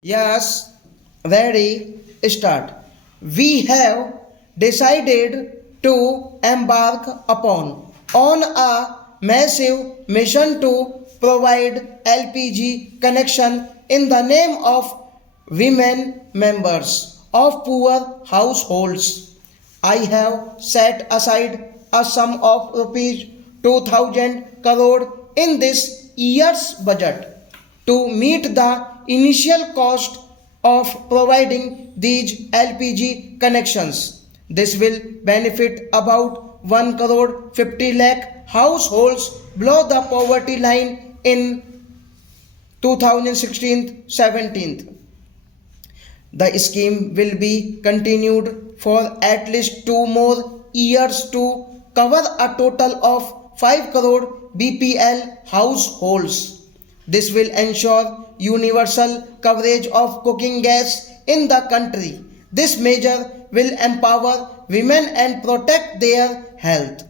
Yes, ready, start. We have decided to embark upon on a massive mission to provide LPG connection in the name of women members of poor households. I have set aside a sum of rupees 2000 crore in this year's budget to meet the initial cost of providing these LPG connections. This will benefit about 1 crore 50 lakh households below the poverty line in 2016-17. The scheme will be continued for at least 2 more years to cover a total of 5 crore BPL households. This will ensure universal coverage of cooking gas in the country. This measure will empower women and protect their health.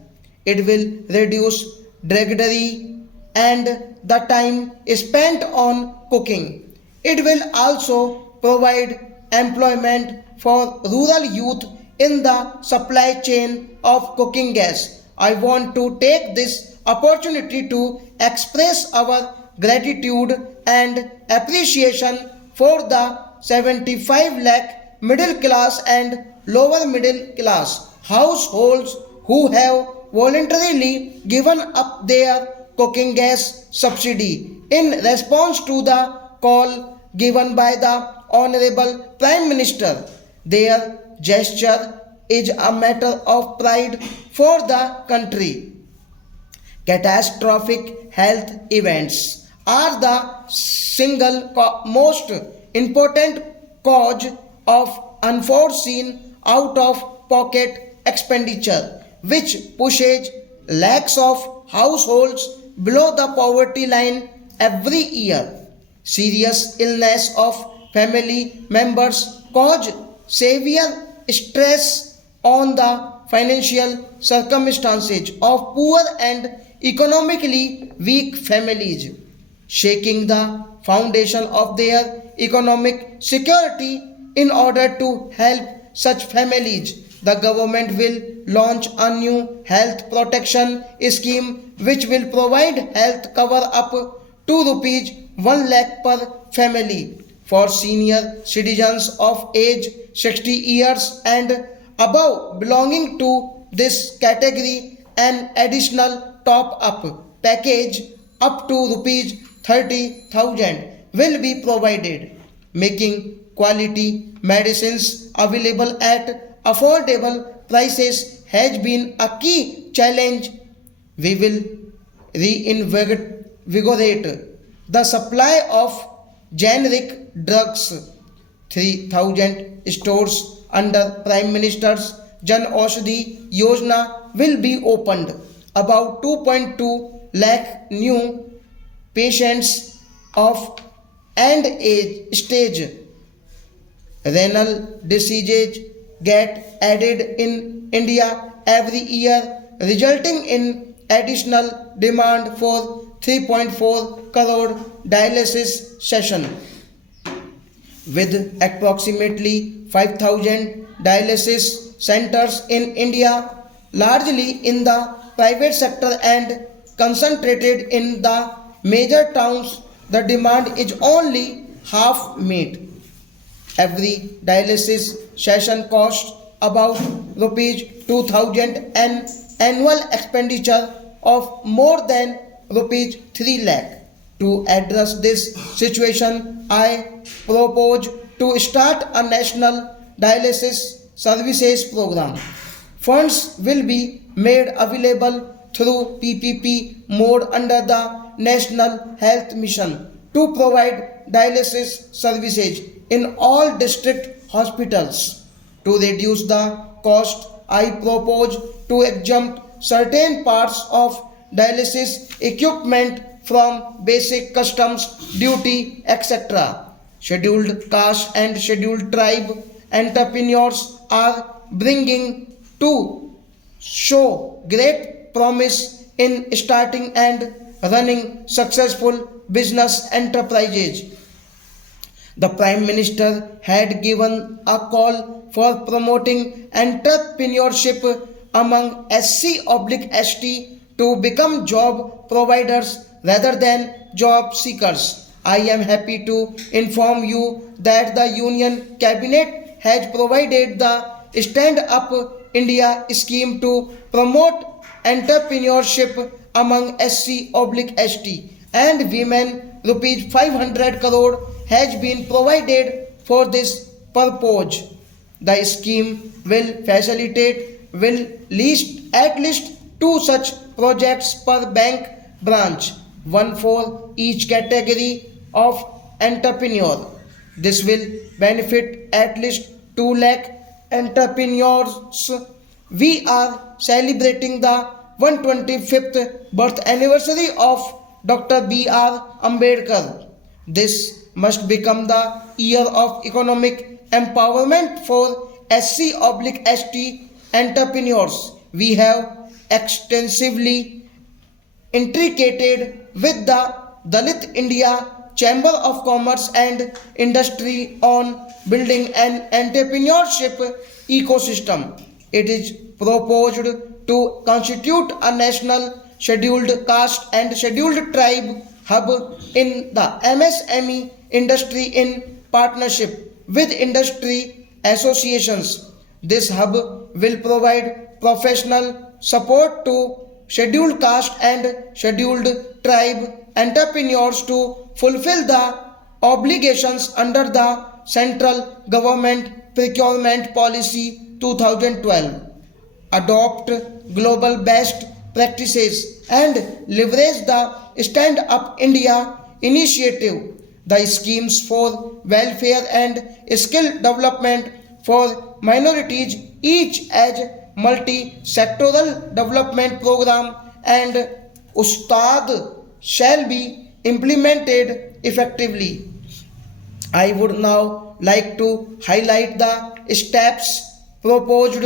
It will reduce drudgery and the time spent on cooking. It will also provide employment for rural youth in the supply chain of cooking gas. I want to take this opportunity to express our gratitude and appreciation for the 75 lakh middle class and lower middle class households who have voluntarily given up their cooking gas subsidy in response to the call given by the Honorable Prime Minister. Their gesture is a matter of pride for the country. Catastrophic health events are the single most important cause of unforeseen out of pocket expenditure, which pushes lakhs of households below the poverty line every year. Serious illness of family members cause severe stress on the financial circumstances of poor and economically weak families, shaking the foundation of their economic security. In order to help such families, the government will launch a new health protection scheme which will provide health cover up to rupees 1 lakh per family for senior citizens of age 60 years and above belonging to this category. An additional top up package up to rupees 30,000 will be provided, making quality medicines available at affordable prices has been a key challenge. We will reinvigorate the supply of generic drugs. 3,000 stores under Prime Minister's Jan Aushadhi Yojana will be opened. About 2.2 lakh new patients of end age stage renal diseases get added in India every year, resulting in additional demand for 3.4 crore dialysis sessions. With approximately 5,000 dialysis centers in India, largely in the private sector and concentrated in the major towns, the demand is only half met. Every dialysis session costs about rupees 2000 and annual expenditure of more than rupees 3 lakh. To address this situation, I propose to start a national dialysis services program. Funds will be made available through PPP mode under the National Health Mission to provide dialysis services in all district hospitals. To reduce the cost, I propose to exempt certain parts of dialysis equipment from basic customs duty, etc. Scheduled caste and scheduled tribe entrepreneurs are bringing to show great promise in starting and running successful business enterprises. The Prime Minister had given a call for promoting entrepreneurship among SC/ST to become job providers rather than job seekers. I am happy to inform you that the Union Cabinet has provided the Stand Up India scheme to promote entrepreneurship among SC/ST and women. Rupees 500 crore has been provided for this purpose. The scheme will facilitate at least two such projects per bank branch, one for each category of entrepreneur. This will benefit at least 2 lakh entrepreneurs. We are celebrating the 125th birth anniversary of Dr. B.R. Ambedkar. This must become the year of economic empowerment for SC/ST entrepreneurs. We have extensively intricated with the Dalit India Chamber of Commerce and Industry on building an entrepreneurship ecosystem. It is proposed to constitute a national scheduled caste and scheduled tribe hub in the MSME industry in partnership with industry associations. This hub will provide professional support to scheduled caste and scheduled tribe entrepreneurs to fulfill the obligations under the central government procurement policy 2012, adopt global best practices and leverage the Stand Up India initiative. The schemes for welfare and skill development for minorities, each as multi-sectoral development program, and Ustad shall be implemented effectively. I would now like to highlight the steps proposed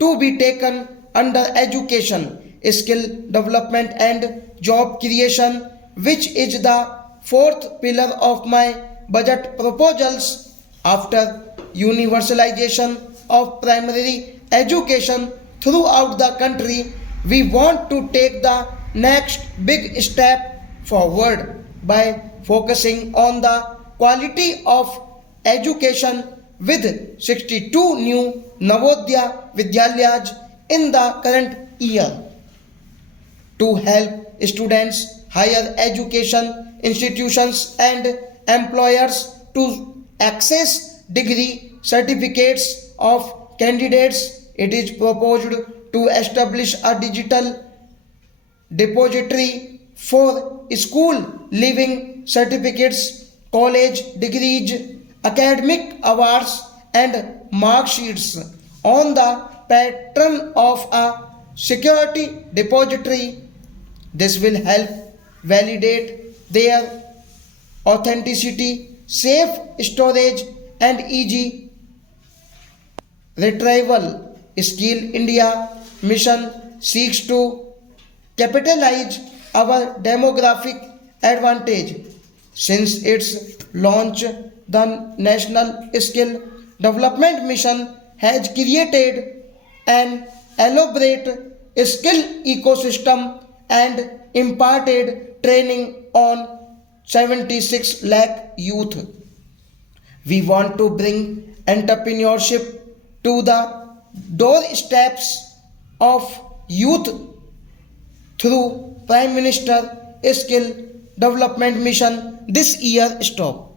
to be taken under education, skill development and job creation, which is the fourth pillar of my budget proposals. After universalization of primary education throughout the country, we want to take the next big step forward by focusing on the quality of education with 62 new Navodaya Vidyalayas in the current year to help students, higher education institutions and employers to access degree certificates of candidates. It is proposed to establish a digital depository for school leaving certificates, college degrees, academic awards and mark sheets on the pattern of a security depository. This will help validate their authenticity, safe storage and easy retrieval. Skill India mission seeks to capitalize our demographic advantage. Since its launch, the National Skill Development Mission has created an elaborate skill ecosystem and imparted training on 76 lakh youth. We want to bring entrepreneurship to the doorsteps of youth through Prime Minister Skill Development Mission this year. Stop.